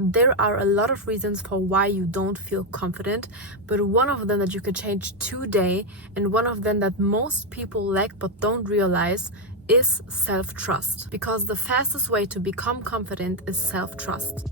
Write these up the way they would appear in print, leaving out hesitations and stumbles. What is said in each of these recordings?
there are a lot of reasons for why you don't feel confident, but one of them that you can change today, and one of them that most people lack but don't realize, is self-trust. Because the fastest way to become confident is self-trust.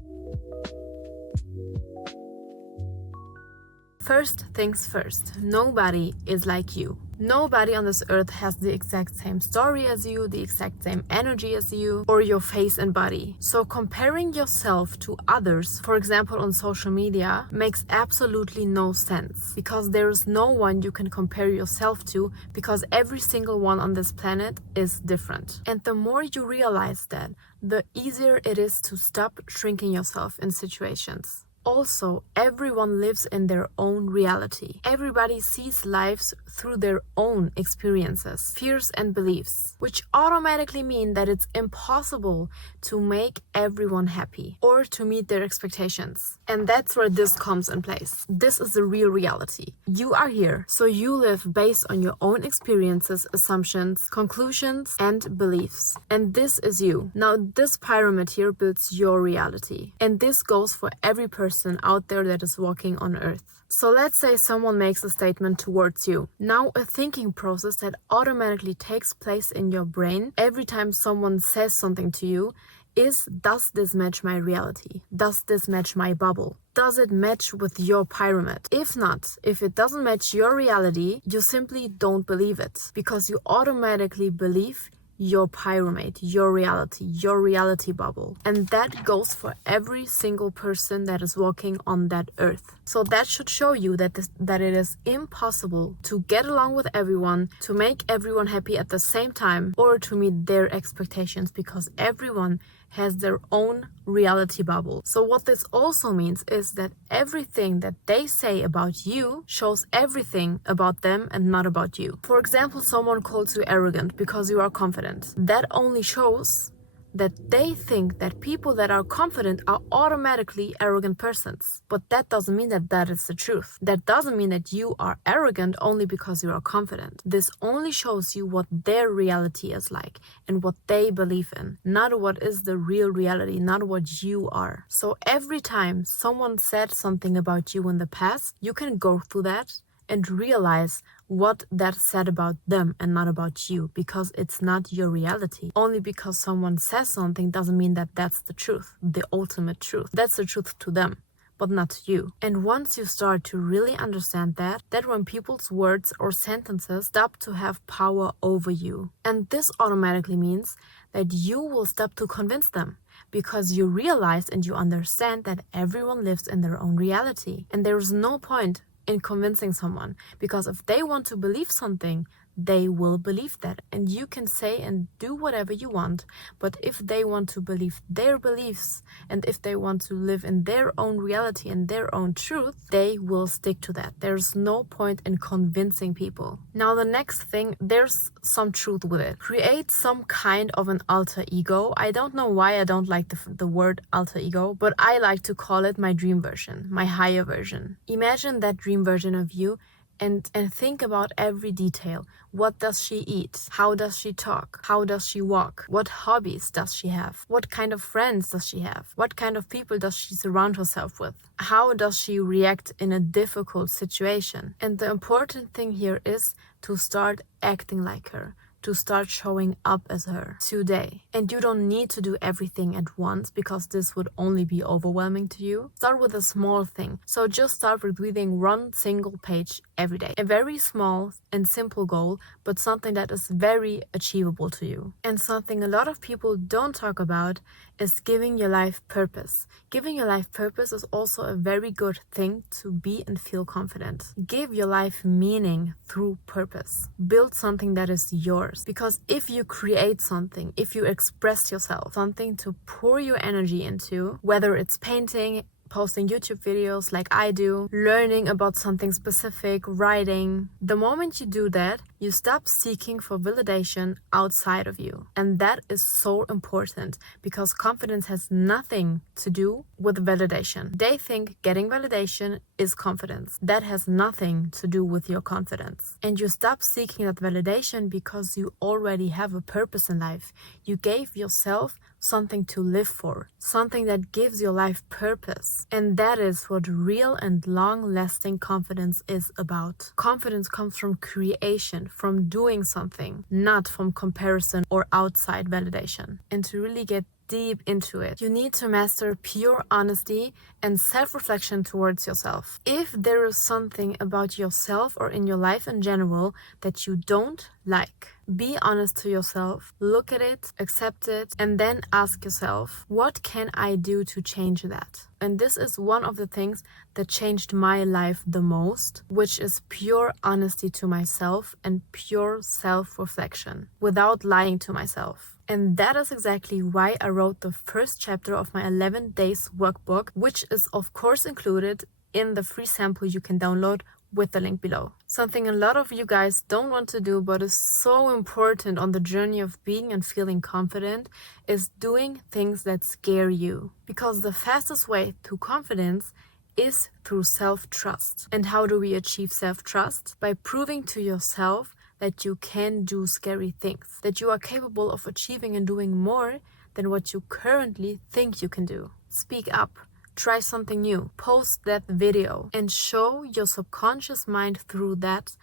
First things first, nobody is like you. Nobody on this earth has the exact same story as you, the exact same energy as you, or your face and body. So comparing yourself to others, for example on social media, makes absolutely no sense. Because there is no one you can compare yourself to, because every single one on this planet is different. And the more you realize that, the easier it is to stop shrinking yourself in situations. Also, everyone lives in their own reality. Everybody sees lives through their own experiences, fears and beliefs, which automatically mean that it's impossible to make everyone happy or to meet their expectations. And that's where this comes in place. This is the real reality. You are here, so you live based on your own experiences, assumptions, conclusions, and beliefs. And this is you. Now, this pyramid here builds your reality. And this goes for every person out there that is walking on earth. So let's say someone makes a statement towards you. Now a thinking process that automatically takes place in your brain every time someone says something to you is, does this match my reality? Does this match my bubble? Does it match with your pyramid? If not, if it doesn't match your reality, you simply don't believe it, because you automatically believe your pyramid, your reality bubble. And that goes for every single person that is walking on that earth. So that should show you that it is impossible to get along with everyone, to make everyone happy at the same time, or to meet their expectations, because everyone has their own reality bubble. So what this also means is that everything that they say about you shows everything about them and not about you. For example, someone calls you arrogant because you are confident. That only shows that they think that people that are confident are automatically arrogant persons. But that doesn't mean that that is the truth. That doesn't mean that you are arrogant only because you are confident. This only shows you what their reality is like and what they believe in, not what is the real reality, not what you are. So every time someone said something about you in the past, you can go through that and realize what that said about them and not about you, because it's not your reality. Only because someone says something doesn't mean that that's the truth, the ultimate truth. That's the truth to them, but not to you. And once you start to really understand that when people's words or sentences stop to have power over you. And this automatically means that you will stop to convince them, because you realize and you understand that everyone lives in their own reality. And there is no point in convincing someone, because if they want to believe something, they will believe that, and you can say and do whatever you want. But if they want to believe their beliefs, and if they want to live in their own reality and their own truth, they will stick to that. There's no point in convincing people. Now the next thing, there's some truth with it. Create some kind of an alter ego. I don't know why I don't like the word alter ego, but I like to call it my dream version, my higher version. Imagine that dream version of you and think about every detail. What does she eat? How does she talk? How does she walk? What hobbies does she have? What kind of friends does she have? What kind of people does she surround herself with? How does she react in a difficult situation? And the important thing here is to start acting like her, to start showing up as her today. And you don't need to do everything at once, because this would only be overwhelming to you. Start with a small thing. So just start with reading one single page every day. A very small and simple goal, but something that is very achievable to you. And something a lot of people don't talk about is giving your life purpose. Giving your life purpose is also a very good thing to be and feel confident. Give your life meaning through purpose. Build something that is yours. Because if you create something, if you express yourself, something to pour your energy into, whether it's painting, posting YouTube videos like I do, learning about something specific, writing. The moment you do that, you stop seeking for validation outside of you. And that is so important, because confidence has nothing to do with validation. They think getting validation is confidence. That has nothing to do with your confidence. And you stop seeking that validation because you already have a purpose in life. You gave yourself something to live for, something that gives your life purpose. And that is what real and long-lasting confidence is about. Confidence comes from creation, from doing something, not from comparison or outside validation. And to really get deep into it, you need to master pure honesty and self-reflection towards yourself. If there is something about yourself or in your life in general that you don't like, be honest to yourself, look at it, accept it, and then ask yourself, what can I do to change that? And this is one of the things that changed my life the most, which is pure honesty to myself and pure self-reflection without lying to myself. And that is exactly why I wrote the first chapter of my 11 days workbook, which is of course included in the free sample you can download with the link below. Something a lot of you guys don't want to do but is so important on the journey of being and feeling confident is doing things that scare you. Because the fastest way to confidence is through self-trust. And how do we achieve self-trust? By proving to yourself that you can do scary things, that you are capable of achieving and doing more than what you currently think you can do. Speak up, try something new, post that video, and show your subconscious mind through that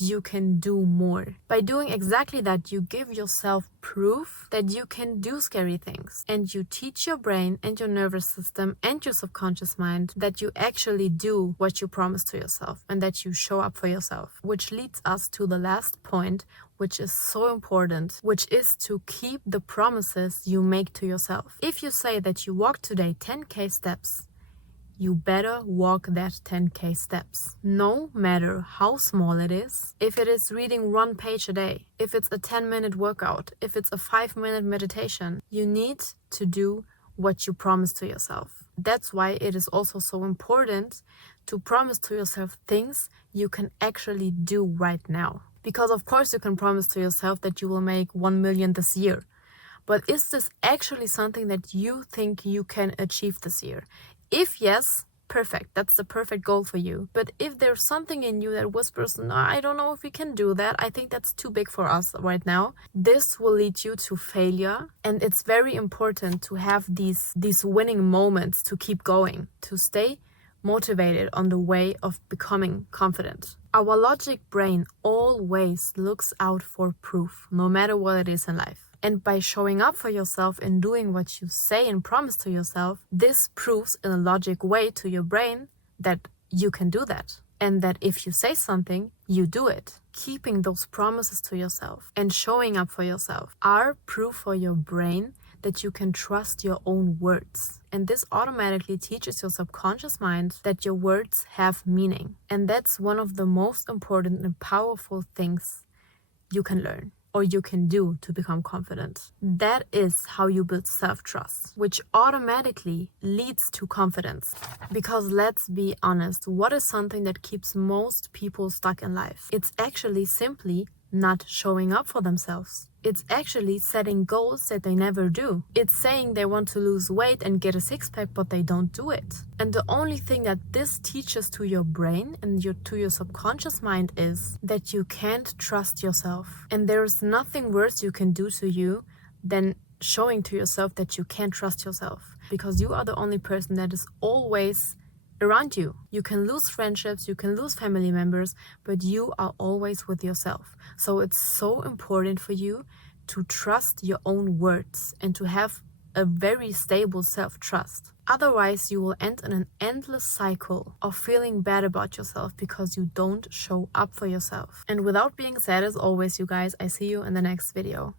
you can do more. By doing exactly that, you give yourself proof that you can do scary things, and you teach your brain and your nervous system and your subconscious mind that you actually do what you promise to yourself and that you show up for yourself. Which leads us to the last point, which is so important, which is to keep the promises you make to yourself. If you say that you walk today 10k steps, you better walk that 10k steps. No matter how small it is, if it is reading 1 page a day, if it's a 10-minute workout, if it's a 5-minute meditation, you need to do what you promise to yourself. That's why it is also so important to promise to yourself things you can actually do right now. Because of course you can promise to yourself that you will make 1 million this year. But is this actually something that you think you can achieve this year? If yes, perfect. That's the perfect goal for you. But if there's something in you that whispers, no, I don't know if we can do that, I think that's too big for us right now, this will lead you to failure. And it's very important to have these winning moments to keep going, to stay motivated on the way of becoming confident. Our logic brain always looks out for proof, no matter what it is in life. And by showing up for yourself and doing what you say and promise to yourself, this proves in a logic way to your brain that you can do that. And that if you say something, you do it. Keeping those promises to yourself and showing up for yourself are proof for your brain that you can trust your own words. And this automatically teaches your subconscious mind that your words have meaning. And that's one of the most important and powerful things you can learn or you can do to become confident. That is how you build self-trust, which automatically leads to confidence. Because let's be honest, what is something that keeps most people stuck in life? It's actually simply not showing up for themselves. It's actually setting goals that they never do. It's saying they want to lose weight and get a six-pack, but they don't do it. And the only thing that this teaches to your brain and to your subconscious mind is that you can't trust yourself. And there's nothing worse you can do to you than showing to yourself that you can't trust yourself. Because you are the only person that is always around you. You can lose friendships, you can lose family members, but you are always with yourself. So it's so important for you to trust your own words and to have a very stable self-trust. Otherwise, you will end in an endless cycle of feeling bad about yourself because you don't show up for yourself. And without being sad, as always, you guys, I see you in the next video.